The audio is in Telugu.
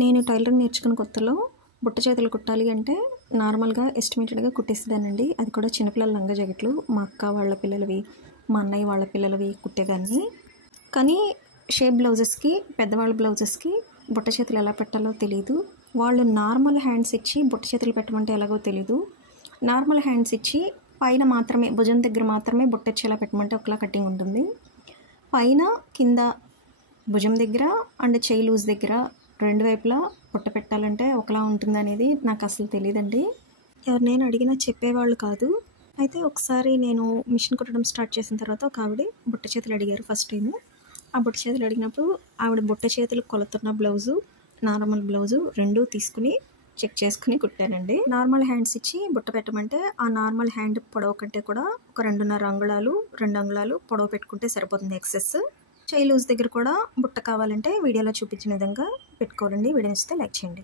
నేను టైలరింగ్ నేర్చుకున్న కొత్తలో బుట్ట చేతులు కుట్టాలి అంటే నార్మల్గా ఎస్టిమేటెడ్గా కుట్టేసేదానండి. అది కూడా చిన్నపిల్లల లంగా జాకెట్లు మా అక్క వాళ్ళ పిల్లలవి, మా అన్నయ్య వాళ్ళ పిల్లలవి కుట్టేదాన్ని. కానీ షేప్ బ్లౌజెస్కి, పెద్దవాళ్ళ బ్లౌజెస్కి బుట్ట చేతులు ఎలా పెట్టాలో తెలీదు. వాళ్ళు నార్మల్ హ్యాండ్స్ ఇచ్చి బుట్ట చేతులు పెట్టమంటే ఎలాగో తెలీదు. నార్మల్ హ్యాండ్స్ ఇచ్చి పైన మాత్రమే, భుజం దగ్గర మాత్రమే బుట్ట వచ్చేలా పెట్టమంటే ఒకలా కటింగ్ ఉంటుంది. పైన కింద భుజం దగ్గర అండ్ చెయ్యి లూజ్ దగ్గర రెండు వైపులా బుట్ట పెట్టాలంటే ఒకలా ఉంటుంది అనేది నాకు అసలు తెలియదండి. ఎవరినైనా అడిగినా చెప్పేవాళ్ళు కాదు. అయితే ఒకసారి నేను మిషన్ కుట్టడం స్టార్ట్ చేసిన తర్వాత ఒక ఆవిడ బుట్ట చేతులు అడిగారు ఫస్ట్ టైము. ఆ బుట్ట చేతులు అడిగినప్పుడు ఆవిడ బుట్ట చేతులు కొలుతున్న బ్లౌజు, నార్మల్ బ్లౌజు రెండూ తీసుకుని చెక్ చేసుకుని కుట్టానండి. నార్మల్ హ్యాండ్స్ ఇచ్చి బుట్ట పెట్టమంటే ఆ నార్మల్ హ్యాండ్ పొడవు కంటే కూడా ఒక 2.5 అంగుళాలు 2 అంగుళాలు పొడవు పెట్టుకుంటే సరిపోతుంది ఎక్సెస్. చెయ్యి లూజ్ దగ్గర కూడా బుట్ట కావాలంటే వీడియోలో చూపించిన విధంగా పెట్టుకోవాలండి. వీడియో నచ్చితే లైక్ చేయండి.